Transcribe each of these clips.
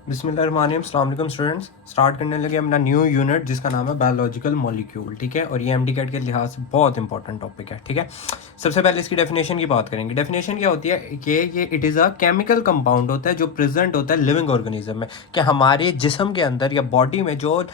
बिस्मिल्लाहिर्रहमानिर्रहीम, अस्सलाम वालेकुम स्टूडेंट्स। स्टार्ट करने लगे अपना न्यू यूनिट जिसका नाम है बायोलॉजिकल मॉलिक्यूल। ठीक है, और ये एमडी कैट के लिहाज से बहुत इंपॉर्टेंट टॉपिक है। ठीक है, सबसे पहले इसकी डेफिनेशन की बात करेंगे। डेफिनेशन क्या होती है कि ये it is a chemical compound होता है जो प्रेजेंट होता है लिविंग ऑर्गेनिज्म में, कि हमारे जिस्म के अंदर या बॉडी में जो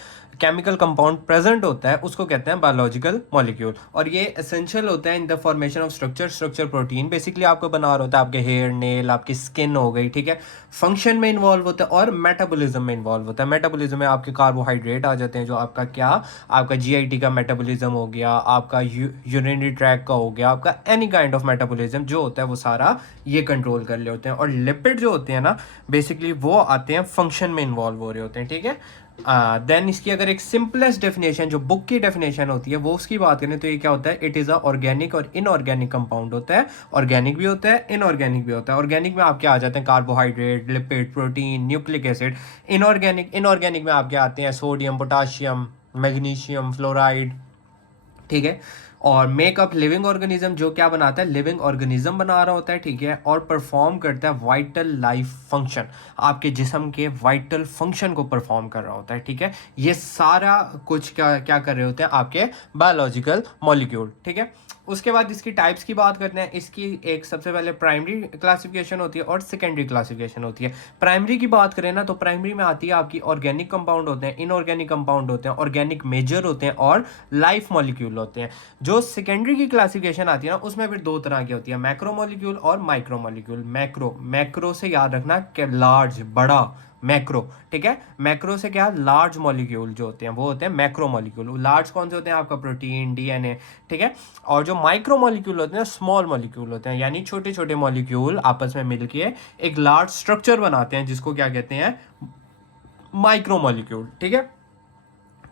केमिकल कंपाउंड प्रेजेंट होता है उसको कहते हैं बायोलॉजिकल मॉलिक्यूल। और ये एसेंशियल होता है in the formation of structure protein. Basically आपको बना रहा होता है आपके हेयर, नेल, आपकी स्किन हो गई। ठीक है, फंक्शन में इन्वॉल्व होता है और मेटाबॉलिज्म में इन्वॉल्व होता है। मेटाबॉलिज्म में आपके कार्बोहाइड्रेट आ जाते हैं, जो आपका क्या, आपका जीआईटी का मेटाबॉलिज्म हो गया, आपका यूरिनरी ट्रैक का हो गया, आपका एनी काइंड ऑफ मेटाबॉलिज्म जो होता है वो सारा ये कंट्रोल कर ले होते हैं। और लिपिड जो होते हैं ना, बेसिकली वो आते हैं फंक्शन में इन्वॉल्व हो रहे होते हैं। ठीक है, देन इसकी अगर एक सिंपलेस्ट डेफिनेशन जो बुक की डेफिनेशन होती है वो उसकी बात करें तो ये क्या होता है, इट इज़ अ ऑर्गेनिक और इनऑर्गेनिक कंपाउंड होता है। ऑर्गेनिक भी होता है, इनऑर्गेनिक भी होता है। ऑर्गेनिक में आपके आ जाते हैं carbohydrate, lipid, protein, nucleic acid. Inorganic में आपके आते हैं सोडियम, पोटाशियम, मैग्नीशियम, फ्लोराइड। ठीक है, और मेकअप लिविंग ऑर्गेनिज्म जो क्या बनाता है, लिविंग ऑर्गेनिज्म बना रहा होता है। ठीक है, और परफॉर्म करता है वाइटल लाइफ फंक्शन, आपके जिस्म के वाइटल फंक्शन को परफॉर्म कर रहा होता है। ठीक है, ये सारा कुछ क्या क्या कर रहे होते हैं आपके बायोलॉजिकल मॉलिक्यूल। ठीक है, उसके बाद इसकी टाइप्स की बात करते हैं। इसकी एक सबसे पहले प्राइमरी क्लासिफिकेशन होती है और सेकेंडरी क्लासिफिकेशन होती है। प्राइमरी की बात करें ना तो प्राइमरी में आती है आपकी ऑर्गेनिक कंपाउंड होते हैं, इनऑर्गेनिक कंपाउंड होते हैं, ऑर्गेनिक मेजर होते हैं और लाइफ मॉलिक्यूल होते हैं। जो सेकेंडरी की क्लासिफिकेशन आती है ना उसमें फिर दो तरह की होती है, मैक्रो मॉलिक्यूल और माइक्रो मॉलिक्यूल। मैक्रो से याद रखना कि लार्ज, बड़ा, मैक्रो। ठीक है, मैक्रो से क्या, लार्ज मॉलिक्यूल जो होते हैं वो होते हैं मैक्रो मॉलिक्यूल। लार्ज कौन से होते हैं, आपका प्रोटीन, डीएनए। ठीक है, और जो माइक्रो मॉलिक्यूल होते हैं स्मॉल मॉलिक्यूल होते हैं, यानी छोटे छोटे मॉलिक्यूल आपस में मिलकर एक लार्ज स्ट्रक्चर बनाते हैं जिसको क्या कहते हैं, माइक्रो मॉलिक्यूल। ठीक है,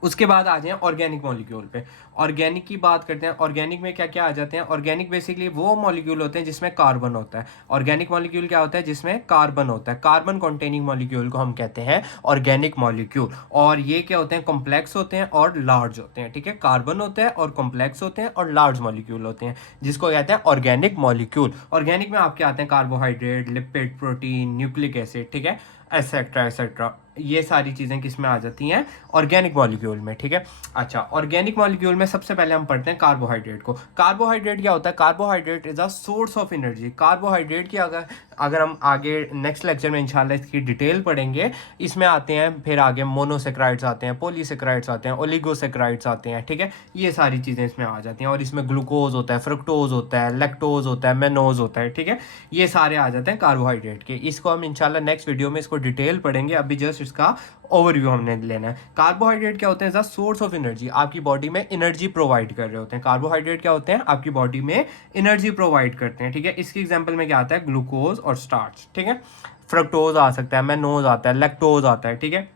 उसके बाद आ जाए ऑर्गेनिक मॉलिक्यूल पे। ऑर्गेनिक की बात करते हैं। ऑर्गेनिक में क्या क्या आ जाते हैं, ऑर्गेनिक बेसिकली वो मॉलिक्यूल होते हैं जिसमें कार्बन होता है। ऑर्गेनिक मॉलिक्यूल क्या होता है, जिसमें कार्बन होता है। कार्बन कंटेनिंग मॉलिक्यूल को हम कहते हैं ऑर्गेनिक मॉलिक्यूल। और ये क्या होते हैं, कॉम्प्लेक्स होते हैं और लार्ज होते हैं। ठीक है, कार्बन होता है और कॉम्प्लेक्स होते हैं और लार्ज मॉलिक्यूल होते हैं, जिसको कहते हैं ऑर्गेनिक मॉलिक्यूल। ऑर्गेनिक में आपके आते हैं carbohydrate, lipid, protein, nucleic acid. ठीक है, एसेट्रा एसेट्रा, ये सारी चीज़ें किस में आ जाती हैं, ऑर्गेनिक मॉलिक्यूल में। ठीक है, अच्छा, ऑर्गेनिक मॉलिक्यूल में सबसे पहले हम पढ़ते हैं कार्बोहाइड्रेट को। कार्बोहाइड्रेट क्या होता है, carbohydrate is a source of energy. Carbohydrate की अगर हम आगे नेक्स्ट लेक्चर में इंशाल्लाह इसकी डिटेल पढ़ेंगे, इसमें आते हैं फिर आगे मोनोसेक्राइड्स आते हैं, पॉलीसेक्राइड्स आते हैं, ओलिगोसेक्राइड्स आते हैं। ठीक है, ये सारी चीज़ें इसमें आ जाती हैं। और इसमें ग्लूकोज होता है, फ्रुक्टोज होता है, लैक्टोज होता है, मेनोज होता है। ठीक है, ये सारे आ जाते हैं कार्बोहाइड्रेट के। इसको हम इंशाल्लाह नेक्स्ट वीडियो में इसको डिटेल पढ़ेंगे, अभी जस्ट इसका ओवरव्यू हमने लेना है। कार्बोहाइड्रेट क्या होते हैं, सोर्स ऑफ एनर्जी, आपकी बॉडी में एनर्जी प्रोवाइड कर रहे होते हैं। कार्बोहाइड्रेट क्या होते हैं, आपकी बॉडी में एनर्जी प्रोवाइड करते हैं। ठीक है, इसकी एग्जांपल में क्या आता है, ग्लूकोज और स्टार्च। ठीक है, फ्रक्टोज आ सकता है, मेनोज आता है, लैक्टोज आता है। ठीक है,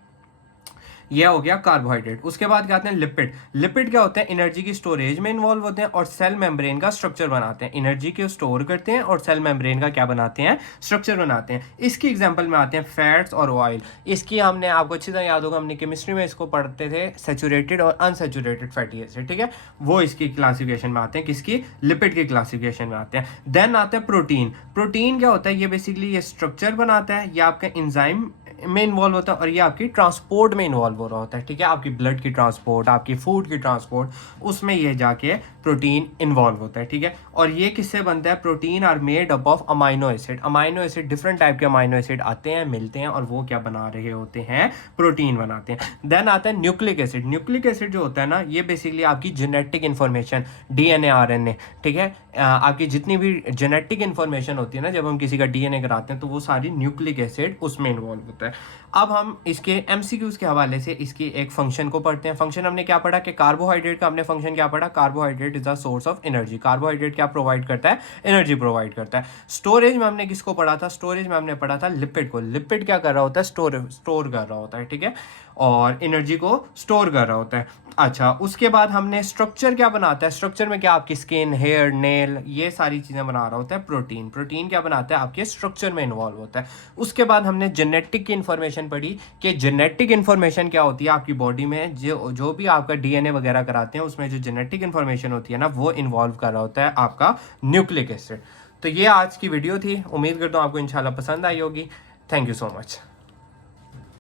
यह हो गया कार्बोहाइड्रेट। उसके बाद क्या आते हैं लिपिड। लिपिड क्या होते हैं, एनर्जी की स्टोरेज में इन्वॉल्व होते हैं और सेल मेम्ब्रेन का स्ट्रक्चर बनाते हैं। एनर्जी को स्टोर करते हैं और सेल मेम्ब्रेन का क्या बनाते हैं, स्ट्रक्चर बनाते हैं। इसकी एग्जांपल में आते हैं फैट्स और ऑयल। इसकी हमने, आपको अच्छी तरह याद होगा, हमने केमिस्ट्री में इसको पढ़ते थे, सैचुरेटेड और अनसैचुरेटेड फैटी एसिड। ठीक है, वो इसकी क्लासिफिकेशन में आते हैं, किसकी, लिपिड की क्लासिफिकेशन में आते हैं। देन आता है प्रोटीन। प्रोटीन क्या होता है, ये बेसिकली ये स्ट्रक्चर बनाता है, ये आपका एंजाइम में इन्वॉल्व होता है और ये आपकी ट्रांसपोर्ट में इन्वॉल्व हो रहा होता है। ठीक है, आपकी ब्लड की ट्रांसपोर्ट, आपकी फूड की ट्रांसपोर्ट, उसमें ये जाके प्रोटीन इन्वॉल्व होता है। ठीक है, और ये किससे बनता है, protein are made up of amino acid. Amino acid, different type के अमाइनो एसिड आते हैं, मिलते हैं और वो क्या बना रहे होते हैं, प्रोटीन बनाते हैं। देन आता है न्यूक्लिक एसिड। न्यूक्लिक एसिड जो होता है ना, ये बेसिकली आपकी जेनेटिक इन्फॉर्मेशन, डीएनए, आरएनए। ठीक है, आपकी जितनी भी जेनेटिक इन्फॉर्मेशन होती है ना, जब हम किसी का डीएनए कराते हैं तो वो सारी न्यूक्लिक एसिड उसमें इन्वॉल्व होता है। अब हम इसके एमसीक्यूज के हवाले से इसकी एक फंक्शन को पढ़ते हैं। फंक्शन हमने क्या पढ़ा कि कार्बोहाइड्रेट का हमने फंक्शन क्या पढ़ा, carbohydrate is a source of energy. Carbohydrate क्या प्रोवाइड करता है, एनर्जी प्रोवाइड करता है। स्टोरेज में हमने किसको पढ़ा था, स्टोरेज में हमने पढ़ा था लिपिड को। लिपिड क्या कर रहा होता है, स्टोर कर रहा होता है। ठीक है, और एनर्जी को स्टोर कर रहा होता है। अच्छा, उसके बाद हमने स्ट्रक्चर क्या बनाता है, स्ट्रक्चर में क्या, आपकी स्किन, हेयर, नेल, ये सारी चीज़ें बना रहा होता है प्रोटीन। प्रोटीन क्या बनाता है, आपके स्ट्रक्चर में इन्वॉल्व होता है। उसके बाद हमने जेनेटिक की इन्फॉर्मेशन पढ़ी कि जेनेटिक इन्फॉर्मेशन क्या होती है, आपकी बॉडी में जो भी आपका डीएनए वगैरह कराते हैं उसमें जो जेनेटिक इन्फॉर्मेशन होती है ना, वो इन्वॉल्व कर रहा होता है आपका न्यूक्लिक एसिड। तो ये आज की वीडियो थी, उम्मीद करता हूँ आपको इंशाल्लाह पसंद आई होगी। Thank you so much.